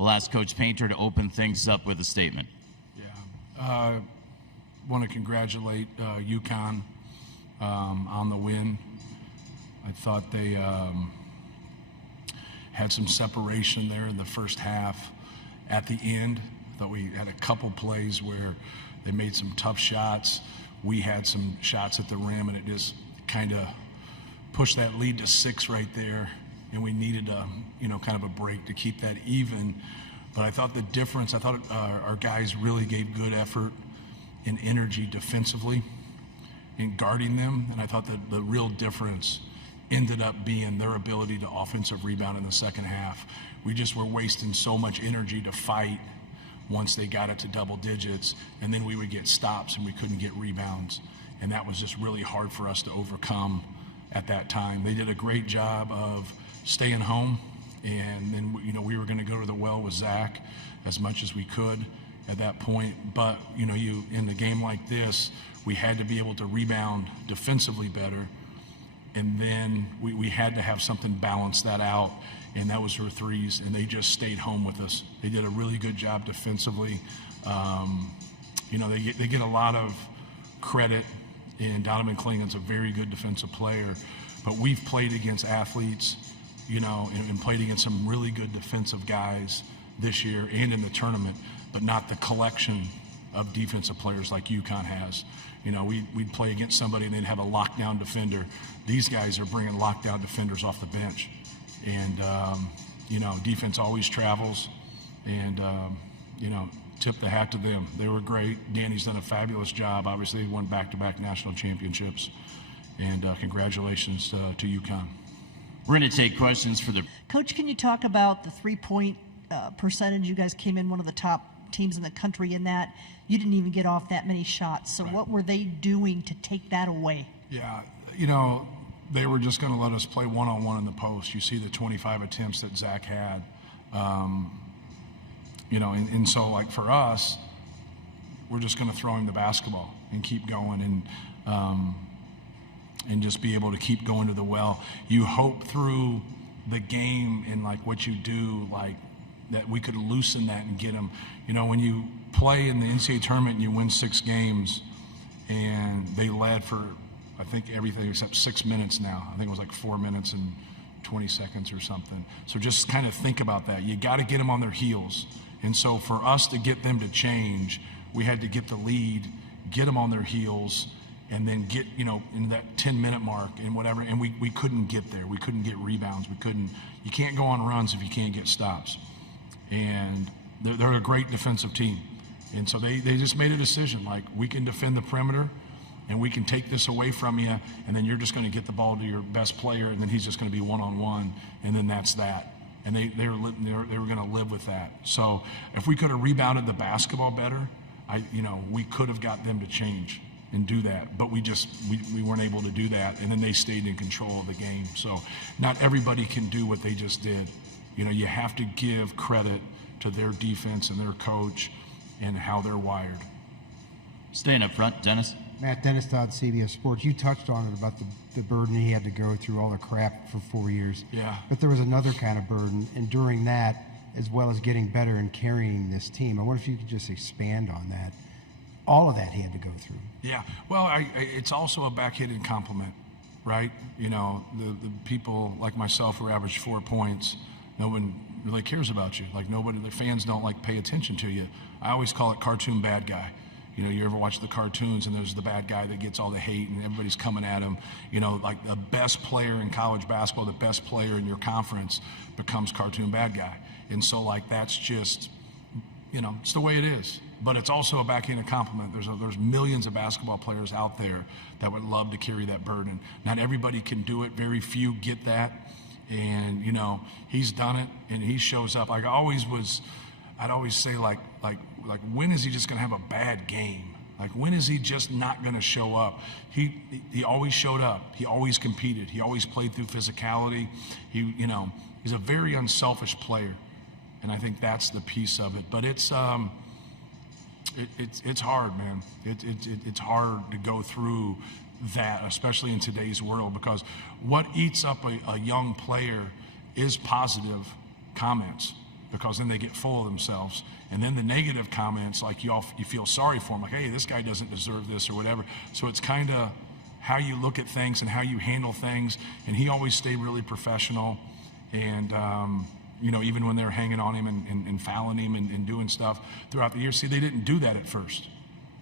We'll ask Coach Painter to open things up with a statement. Yeah. Want to congratulate UConn on the win. I thought they had some separation there in the first half. At the end, I thought we had a couple plays where they made some tough shots. We had some shots at the rim, and it just kind of pushed that lead to 6 right there. And we needed kind of a break to keep that even. But I thought the difference, I thought our guys really gave good effort and energy defensively in guarding them. And I thought that the real difference ended up being their ability to offensive rebound in the second half. We just were wasting so much energy to fight once they got it to double digits, and then we would get stops and we couldn't get rebounds. And that was just really hard for us to overcome at that time. They did a great job of staying home, and then we were going to go to the well with Zach as much as we could at that point. But in a game like this, we had to be able to rebound defensively better, and then we had to have something balance that out, and that was her threes, and they just stayed home with us. They did a really good job defensively. They get a lot of credit, and Donovan Klingon's a very good defensive player, but we've played against athletes, and played against some really good defensive guys this year and in the tournament, but not the collection of defensive players like UConn has. We'd play against somebody and they'd have a lockdown defender. These guys are bringing lockdown defenders off the bench. And, defense always travels. And, tip the hat to them. They were great. Danny's done a fabulous job. Obviously, he won back-to-back national championships. And congratulations to UConn. We're going to take questions for the... Coach, can you talk about the three-point percentage? You guys came in one of the top teams in the country in that. You didn't even get off that many shots. So What were they doing to take that away? Yeah, they were just going to let us play one-on-one in the post. You see the 25 attempts that Zach had. And so, like, for us, we're just going to throw him the basketball and keep going and just be able to keep going to the well. You hope through the game and, like, what you do, like, that we could loosen that and get them. When you play in the NCAA tournament and you win 6 games and they led for, I think, everything except 6 minutes now. I think it was like 4 minutes and 20 seconds or something. So just kind of think about that. You got to get them on their heels. And so for us to get them to change, we had to get the lead, get them on their heels, and then get, in that 10-minute mark and whatever. And we couldn't get there. We couldn't get rebounds. You can't go on runs if you can't get stops. And they're a great defensive team. And so they just made a decision, like, we can defend the perimeter and we can take this away from you, and then you're just going to get the ball to your best player, and then he's just going to be one-on-one, and then that's that. And they were going to live with that. So if we could have rebounded the basketball better, we could have got them to change and do that. But we weren't able to do that, and then they stayed in control of the game. So not everybody can do what they just did. You have to give credit to their defense and their coach and how they're wired. Staying up front, Dennis. Matt Dennis, CBS Sports. You touched on it about the burden he had to go through, all the crap for 4 years. Yeah. But there was another kind of burden, and during that, as well as getting better and carrying this team, I wonder if you could just expand on that. All of that he had to go through. Yeah. Well, it's also a backhanded compliment, right? The people like myself who average 4 points, no one really cares about you. Like, the fans don't, like, pay attention to you. I always call it cartoon bad guy. You ever watch the cartoons and there's the bad guy that gets all the hate and everybody's coming at him. Like, the best player in college basketball, the best player in your conference becomes cartoon bad guy. And so, like, that's just, it's the way it is. But it's also a backhanded compliment. There's millions of basketball players out there that would love to carry that burden. Not everybody can do it. Very few get that. And, he's done it and he shows up. Like, I'd always say, like, when is he just going to have a bad game? Like, when is he just not going to show up? He always showed up. He always competed. He always played through physicality. He's a very unselfish player, and I think that's the piece of it. But it's hard, man. It's hard to go through that, especially in today's world, because what eats up a young player is positive comments. because then they get full of themselves. And then the negative comments, like you feel sorry for them, like, hey, this guy doesn't deserve this or whatever. So it's kind of how you look at things and how you handle things. And he always stayed really professional. And, even when they're hanging on him and fouling him and doing stuff throughout the year. See, they didn't do that at first.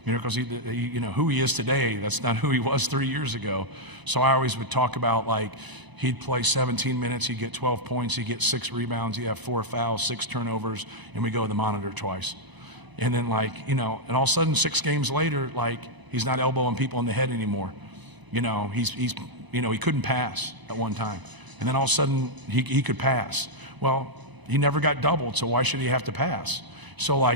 Because who he is today, that's not who he was 3 years ago. So I always would talk about, like, he'd play 17 minutes, he'd get 12 points, he'd get 6 rebounds, he'd have 4 fouls, 6 turnovers, and we go to the monitor twice. And then, and all of a sudden 6 games later, he's not elbowing people in the head anymore. He couldn't pass at one time. And then all of a sudden he could pass. Well, he never got doubled, so why should he have to pass? So,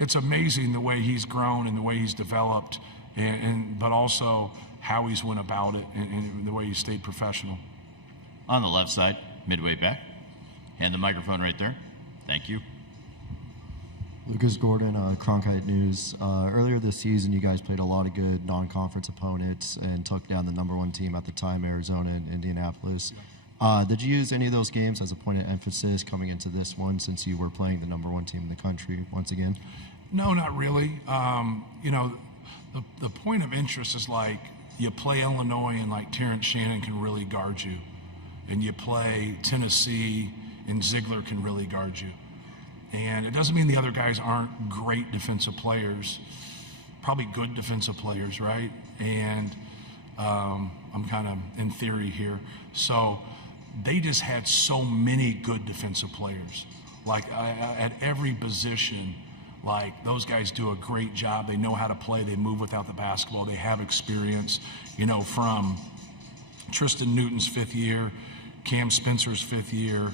it's amazing the way he's grown and the way he's developed, but also how he's went about it and the way he stayed professional. On the left side, midway back. Hand the microphone right there. Thank you. Lucas Gordon, Cronkite News. Earlier this season, you guys played a lot of good non-conference opponents and took down the #1 team at the time, Arizona and Indianapolis. Did you use any of those games as a point of emphasis coming into this one, since you were playing the #1 team in the country once again? No, not really. The point of interest is you play Illinois and Terrence Shannon can really guard you, and you play Tennessee and Ziegler can really guard you. And it doesn't mean the other guys aren't great defensive players, probably good defensive players, right? And I'm kind of in theory here. So they just had so many good defensive players. At every position, those guys do a great job. They know how to play. They move without the basketball. They have experience, from Tristan Newton's 5th year, Cam Spencer's 5th year,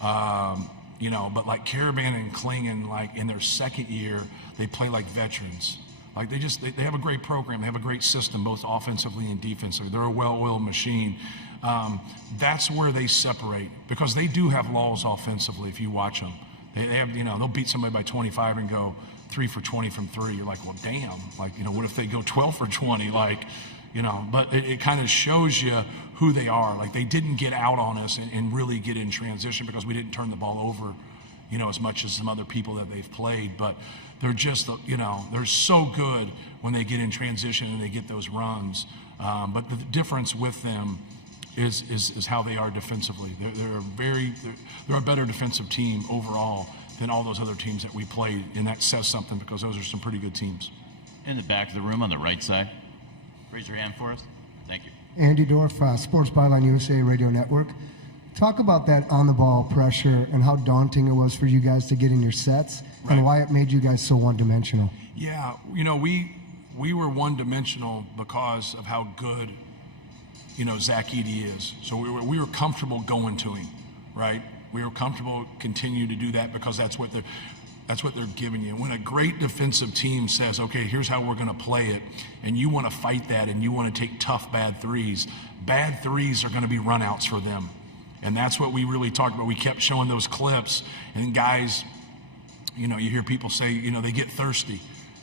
but Caravan and Klingon, in their 2nd year, they play like veterans. They have a great program. They have a great system, both offensively and defensively. They're a well-oiled machine. That's where they separate, because they do have laws offensively if you watch them. They have, they'll beat somebody by 25 and go 3 for 20 from 3. You're like, well, damn. What if they go 12 for 20? But it kind of shows you who they are. They didn't get out on us and really get in transition, because we didn't turn the ball over, as much as some other people that they've played. But they're just, they're so good when they get in transition and they get those runs. But the difference with them is how they are defensively. They're a better defensive team overall than all those other teams that we played, and that says something, because those are some pretty good teams. In the back of the room on the right side. Raise your hand for us. Thank you. Andy Dorff, Sports Byline USA Radio Network. Talk about that on-the-ball pressure and how daunting it was for you guys to get in your sets, right, and why it made you guys so one-dimensional. Yeah, we were one-dimensional because of how good, Zach Edey is. So we were comfortable going to him, right? We were comfortable continuing to do that, because that's what they're giving you. When a great defensive team says, okay, here's how we're going to play it, and you want to fight that and you want to take tough bad threes are going to be runouts for them. And that's what we really talked about. We kept showing those clips, and guys, you hear people say, they get thirsty.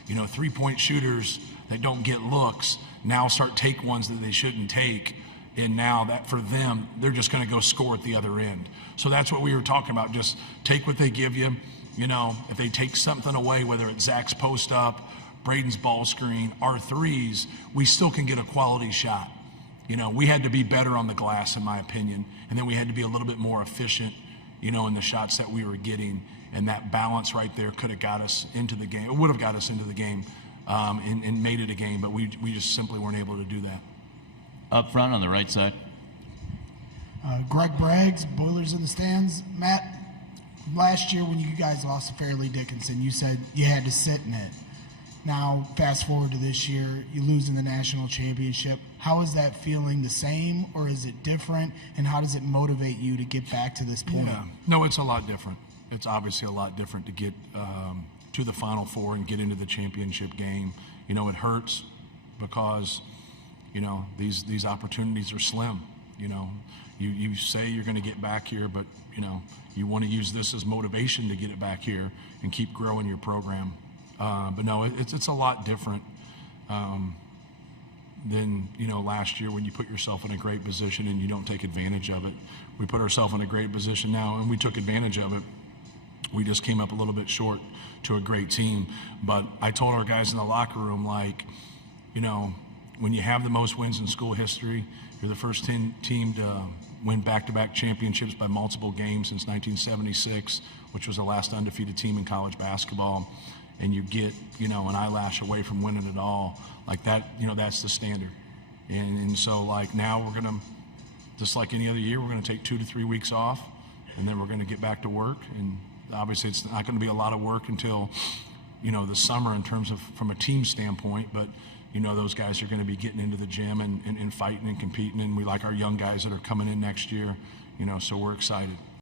3-point shooters that don't get looks now start take ones that they shouldn't take. And now that for them, they're just going to go score at the other end. So that's what we were talking about. Just take what they give you. If they take something away, whether it's Zach's post up, Braden's ball screen, our threes, we still can get a quality shot. We had to be better on the glass, in my opinion. And then we had to be a little bit more efficient, in the shots that we were getting. And that balance right there could have got us into the game. It would have got us into the game and made it a game, but we just simply weren't able to do that. Up front on the right side. Greg Braggs, Boilers in the Stands. Matt, last year when you guys lost to Fairleigh Dickinson, you said you had to sit in it. Now, fast forward to this year, you lose in the national championship. How is that feeling? The same, or is it different? And how does it motivate you to get back to this point? Yeah. No, it's a lot different. It's obviously a lot different to get to the Final Four and get into the championship game. It hurts because, these opportunities are slim. You say you're going to get back here, but, you want to use this as motivation to get it back here and keep growing your program. But no, it's a lot different than, last year when you put yourself in a great position and you don't take advantage of it. We put ourselves in a great position now, and we took advantage of it. we just came up a little bit short to a great team. But I told our guys in the locker room, like, you know, when you have the most wins in school history, you're the first team to win back-to-back championships by multiple games since 1976, which was the last undefeated team in college basketball, and you get, you know, an eyelash away from winning it all, like that, you know, that's the standard. And so, like, now we're going to, just like any other year, we're going to take 2 to 3 weeks off, and then we're going to get back to work. And obviously it's not going to be a lot of work until, you know, the summer in terms of from a team standpoint, but you know, those guys are going to be getting into the gym and fighting and competing, and we like our young guys that are coming in next year, you know, so we're excited.